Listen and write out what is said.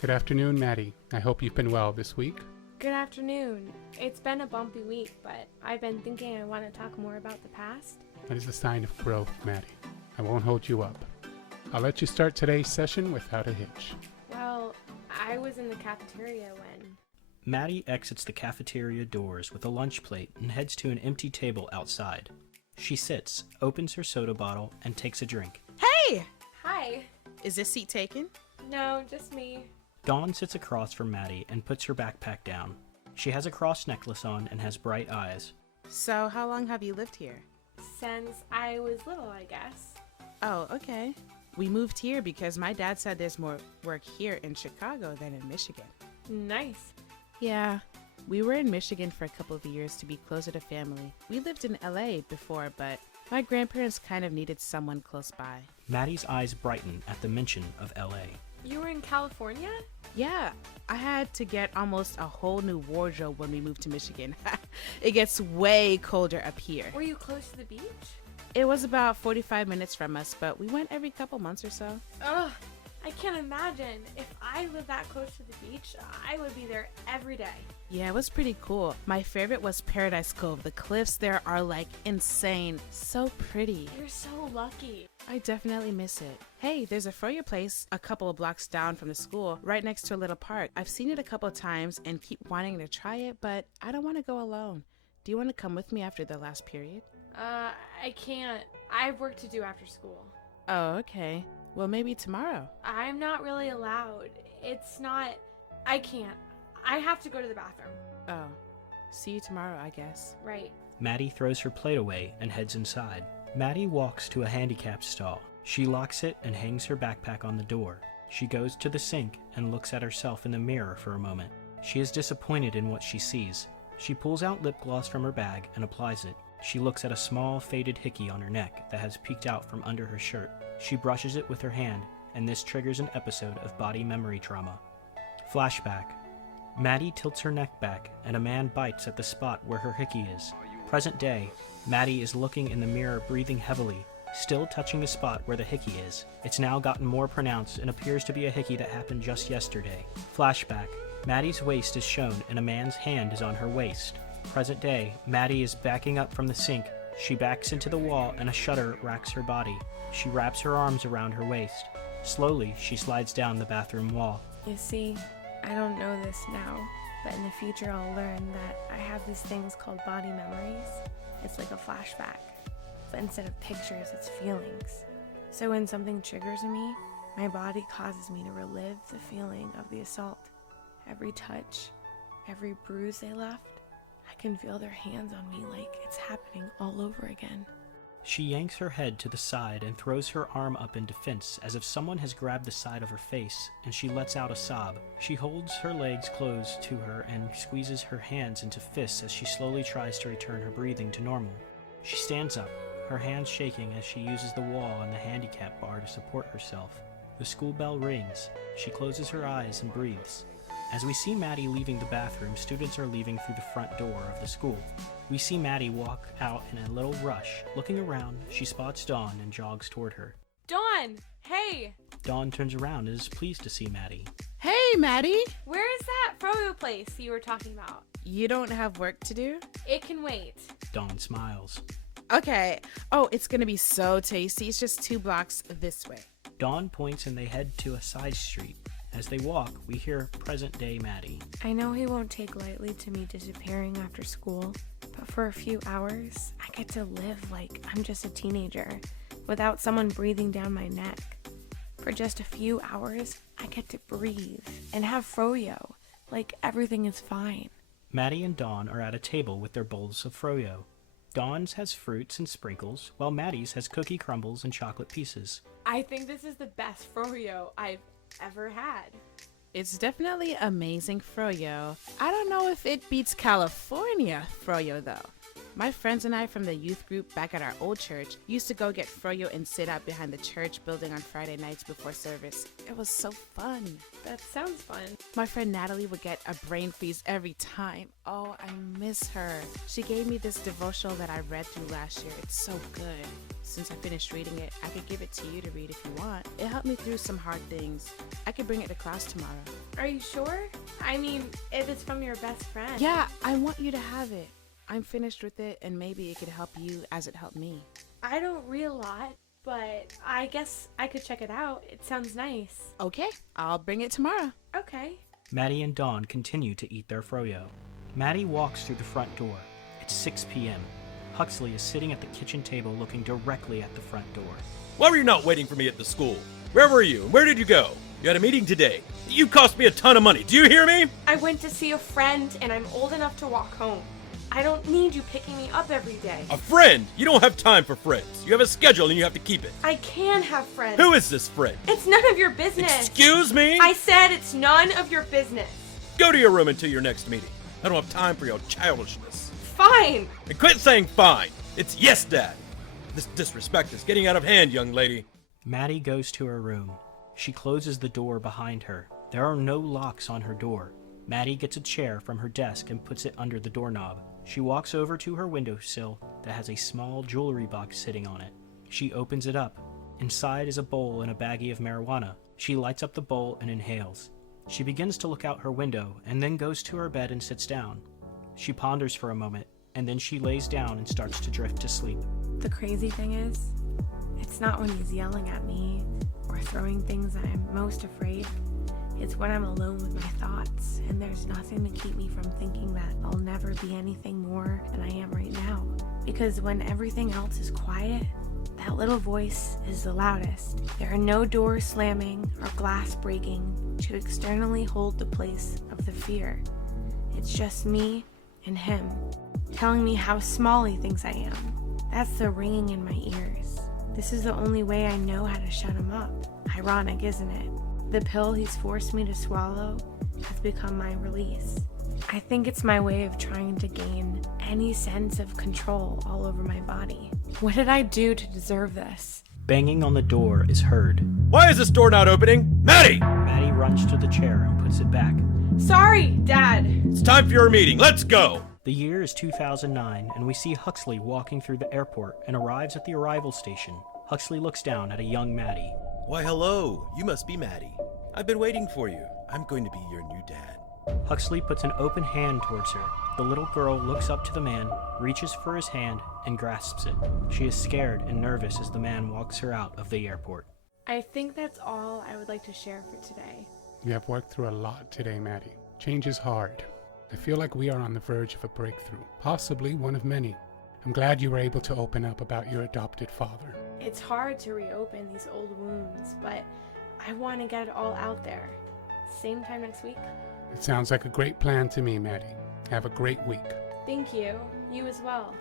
Good afternoon, Maddie. I hope you've been well this week. Good afternoon. It's been a bumpy week, but I've been thinking I want to talk more about the past. That is a sign of growth, Maddie. I won't hold you up. I'll let you start today's session without a hitch. Well, I was in the cafeteria when... Maddie exits the cafeteria doors with a lunch plate and heads to an empty table outside. She sits, opens her soda bottle, and takes a drink. Hey! Hi. Is this seat taken? No, just me. Dawn sits across from Maddie and puts her backpack down. She has a cross necklace on and has bright eyes. So, how long have you lived here? Since I was little, I guess. Oh, okay. We moved here because my dad said there's more work here in Chicago than in Michigan. Nice. Yeah, we were in Michigan for a couple of years to be closer to family. We lived in LA before, but my grandparents kind of needed someone close by. Maddie's eyes brighten at the mention of LA. You were in California? Yeah, I had to get almost a whole new wardrobe when we moved to Michigan. It gets way colder up here. Were you close to the beach? It was about 45 minutes from us, but we went every couple months or so. Ugh, I can't imagine. If I lived that close to the beach, I would be there every day. Yeah, it was pretty cool. My favorite was Paradise Cove. The cliffs there are like insane. So pretty. You're so lucky. I definitely miss it. Hey, there's a froyo place a couple of blocks down from the school, right next to a little park. I've seen it a couple of times and keep wanting to try it, but I don't want to go alone. Do you want to come with me after the last period? I can't. I have work to do after school. Oh, okay. Well, maybe tomorrow. I'm not really allowed. I can't. I have to go to the bathroom. Oh, see you tomorrow, I guess. Right. Maddie throws her plate away and heads inside. Maddie walks to a handicapped stall. She locks it and hangs her backpack on the door. She goes to the sink and looks at herself in the mirror for a moment. She is disappointed in what she sees. She pulls out lip gloss from her bag and applies it. She looks at a small, faded hickey on her neck that has peeked out from under her shirt. She brushes it with her hand, and this triggers an episode of body memory trauma. Flashback. Maddie tilts her neck back, and a man bites at the spot where her hickey is. Present day. Maddie is looking in the mirror, breathing heavily, still touching the spot where the hickey is. It's now gotten more pronounced and appears to be a hickey that happened just yesterday. Flashback. Maddie's waist is shown, and a man's hand is on her waist. Present day. Maddie is backing up from the sink. She backs into the wall, and a shudder racks her body. She wraps her arms around her waist. Slowly, she slides down the bathroom wall. You see, I don't know this now, but in the future I'll learn that I have these things called body memories. It's like a flashback, but instead of pictures, it's feelings. So when something triggers me, my body causes me to relive the feeling of the assault. Every touch, every bruise they left, I can feel their hands on me like it's happening all over again. She yanks her head to the side and throws her arm up in defense as if someone has grabbed the side of her face, and she lets out a sob. She holds her legs closed to her and squeezes her hands into fists as she slowly tries to return her breathing to normal. She stands up, her hands shaking as she uses the wall and the handicap bar to support herself. The school bell rings. She closes her eyes and breathes. As we see Maddie leaving the bathroom, students are leaving through the front door of the school. We see Maddie walk out in a little rush. Looking around, she spots Dawn and jogs toward her. Dawn! Hey! Dawn turns around and is pleased to see Maddie. Hey, Maddie! Where is that froyo place you were talking about? You don't have work to do? It can wait. Dawn smiles. Okay. Oh, it's gonna be so tasty. It's just 2 blocks this way. Dawn points and they head to a side street. As they walk, we hear present-day Maddie. I know he won't take lightly to me disappearing after school, but for a few hours, I get to live like I'm just a teenager, without someone breathing down my neck. For just a few hours, I get to breathe and have froyo, like everything is fine. Maddie and Dawn are at a table with their bowls of froyo. Dawn's has fruits and sprinkles, while Maddie's has cookie crumbles and chocolate pieces. I think this is the best froyo I've ever had. It's definitely amazing froyo. I don't know if it beats California froyo though. My friends and I from the youth group back at our old church used to go get froyo and sit out behind the church building on Friday nights before service. It was so fun. That sounds fun. My friend Natalie would get a brain freeze every time. Oh, I miss her. She gave me this devotional that I read through last year. It's so good. Since I finished reading it, I could give it to you to read if you want. It helped me through some hard things. I could bring it to class tomorrow. Are you sure? I mean, if it's from your best friend. Yeah, I want you to have it. I'm finished with it, and maybe it could help you as it helped me. I don't read a lot, but I guess I could check it out. It sounds nice. Okay, I'll bring it tomorrow. Okay. Maddie and Dawn continue to eat their froyo. Maddie walks through the front door. It's 6 p.m. Huxley is sitting at the kitchen table looking directly at the front door. Why were you not waiting for me at the school? Where were you? Where did you go? You had a meeting today. You cost me a ton of money. Do you hear me? I went to see a friend and I'm old enough to walk home. I don't need you picking me up every day. A friend? You don't have time for friends. You have a schedule and you have to keep it. I can have friends. Who is this friend? It's none of your business. Excuse me? I said it's none of your business. Go to your room until your next meeting. I don't have time for your childishness. Fine. And quit saying fine. It's yes, Dad. This disrespect is getting out of hand, young lady. Maddie goes to her room. She closes the door behind her. There are no locks on her door. Maddie gets a chair from her desk and puts it under the doorknob. She walks over to her windowsill that has a small jewelry box sitting on it. She opens it up. Inside is a bowl and a baggie of marijuana. She lights up the bowl and inhales. She begins to look out her window and then goes to her bed and sits down. She ponders for a moment, and then she lays down and starts to drift to sleep. The crazy thing is, it's not when he's yelling at me or throwing things that I'm most afraid. It's when I'm alone with my thoughts and there's nothing to keep me from thinking that I'll never be anything more than I am right now. Because when everything else is quiet, that little voice is the loudest. There are no doors slamming or glass breaking to externally hold the place of the fear. It's just me and him, telling me how small he thinks I am. That's the ringing in my ears. This is the only way I know how to shut him up. Ironic, isn't it? The pill he's forced me to swallow has become my release. I think it's my way of trying to gain any sense of control all over my body. What did I do to deserve this? Banging on the door is heard. Why is this door not opening? Maddie! Maddie runs to the chair and puts it back. Sorry, Dad! It's time for your meeting. Let's go! The year is 2009, and we see Huxley walking through the airport and arrives at the arrival station. Huxley looks down at a young Maddie. Why, hello. You must be Maddie. I've been waiting for you. I'm going to be your new dad. Huxley puts an open hand towards her. The little girl looks up to the man, reaches for his hand, and grasps it. She is scared and nervous as the man walks her out of the airport. I think that's all I would like to share for today. You have worked through a lot today, Maddie. Change is hard. I feel like we are on the verge of a breakthrough, possibly one of many. I'm glad you were able to open up about your adopted father. It's hard to reopen these old wounds, but I want to get it all out there. Same time next week? It sounds like a great plan to me, Maddie. Have a great week. Thank you. You as well.